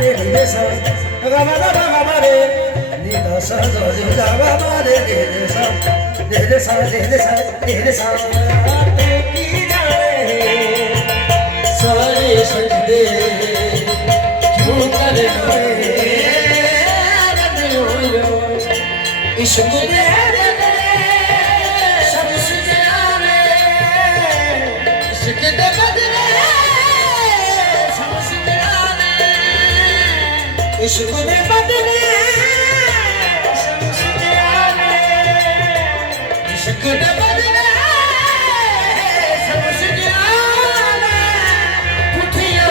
re ni re sa ga ma da ga ma re ni da sa do ni da ga ma re ni re sa ni re sa ni re sa ni re sa te ki jaane sare sajde kyun kar rahe इश्क दे सब सजाने इश्क दे बदले सब सजाने इश्क दे बदले सब सजाने इश्क दे बदले सब सजाने पुठिया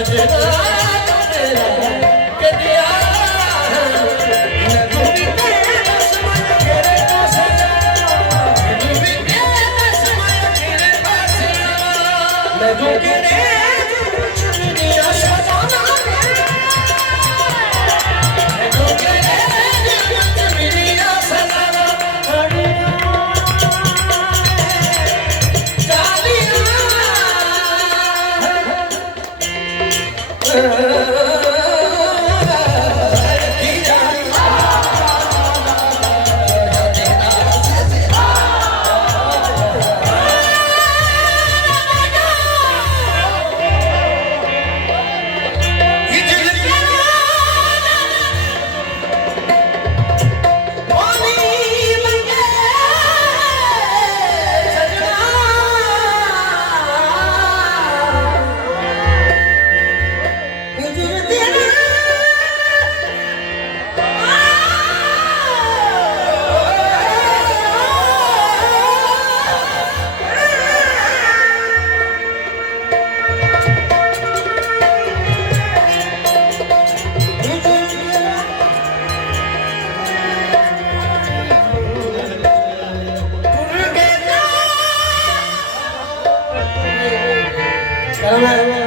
सजना तेरा कदिया मैं भी तेरा समझ तेरे पास मैं भी तेरा समझ तेरे पास मैं तो तेरे दुनिया सजाना मैं तो तेरे दुनिया सजाना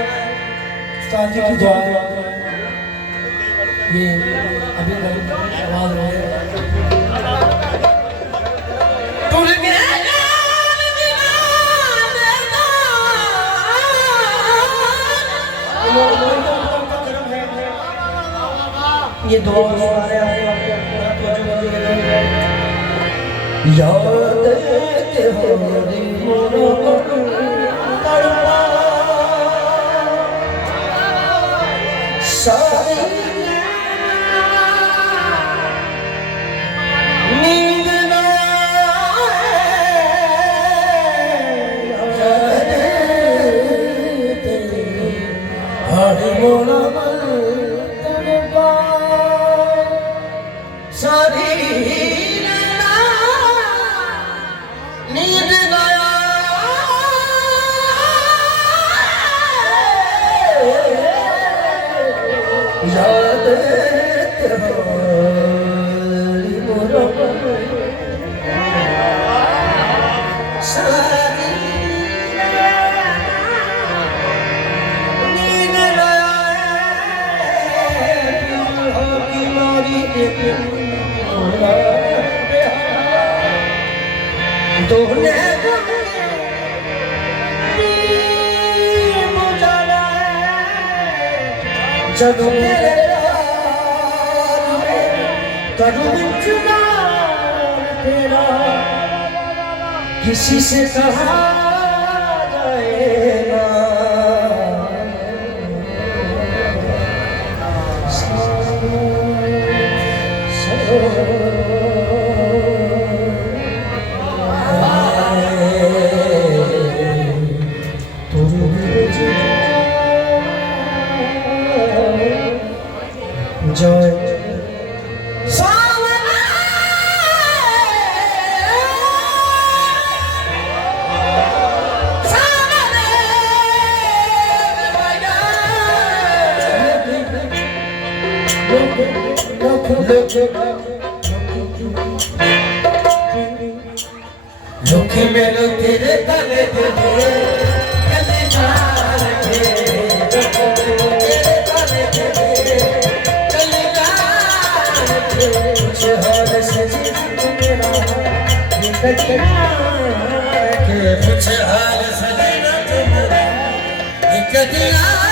उस्ताद जी की दुआ ये अभी आवाज ये दुआ याद सारी नींद ना हरे मोरा सारी नींद ना याद तेरी मोरा सारी नींद ना होगी मारी दोने जदों तेरे प्यार में करूं इंतजार तेरा किसी से कहा जाएगा Joy. Look at me, look at it,